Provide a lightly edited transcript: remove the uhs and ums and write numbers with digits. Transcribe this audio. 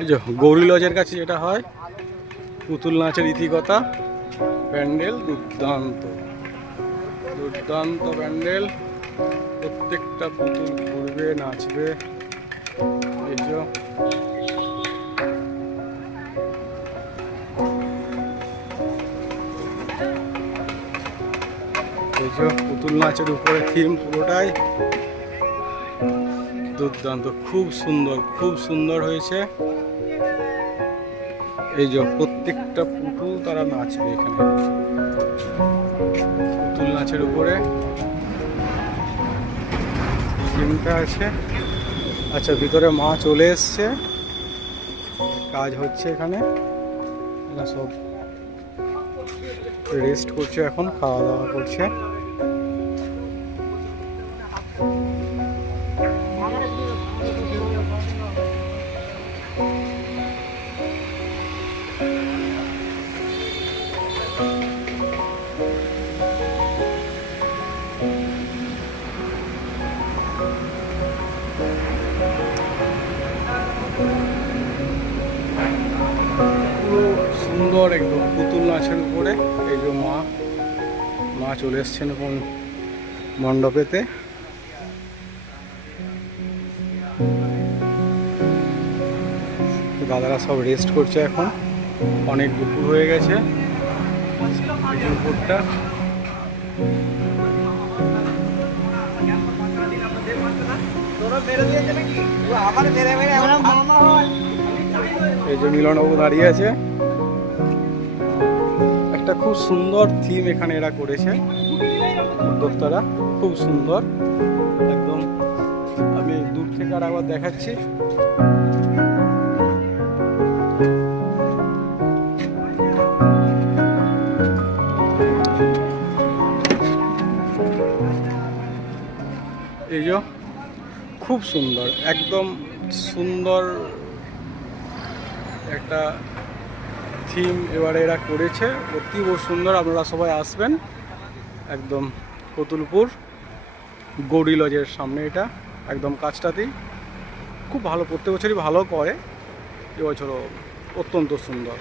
এই যে গৌরী লজের কাছে যেটা হয় পুতুল নাচের ইতিকথা প্যান্ডেল, দুর্দান্ত দুর্দান্ত প্যান্ডেল। প্রত্যেকটা পুতুল ঘুরবে, নাচবে। এই যে পুতুল নাচের উপরে থিম পুরোটাই দুর্দান্ত, খুব সুন্দর, খুব সুন্দর হয়েছে। এই যে প্রত্যেকটা পুতুল তারা নাচবে এখানে পুতুল নাচের উপরে থিমটা আছে। আচ্ছা, ভিতরে মা চলে এসছে, কাজ হচ্ছে এখানে, এরা সব রেস্ট করছে, এখন খাওয়া দাওয়া করছে। সুন্দর একদম পুতুল নাচের উপরে। এই যে মা চলে এসছেন এখন মণ্ডপেতে। দাদারা সব রেস্ট করছে এখন, অনেক দুপুর হয়ে গেছে। দুপুরটা এই যে মিলনবাবু দাঁড়িয়ে আছে। একটা খুব সুন্দর থিম এখানে এরা করেছে উদ্যোক্তারা, খুব সুন্দর একদম। আমি দূর থেকে আর একবার দেখাচ্ছি। এই যে খুব সুন্দর, একদম সুন্দর একটা থিম এবারে এরা করেছে, অতীব সুন্দর। আপনারা সবাই আসবেন একদম কতুলপুর গৌরী লজের সামনে, এটা একদম কাছটাতেই। খুব ভালো, প্রত্যেক বছরই ভালো করে, এবছরও অত্যন্ত সুন্দর।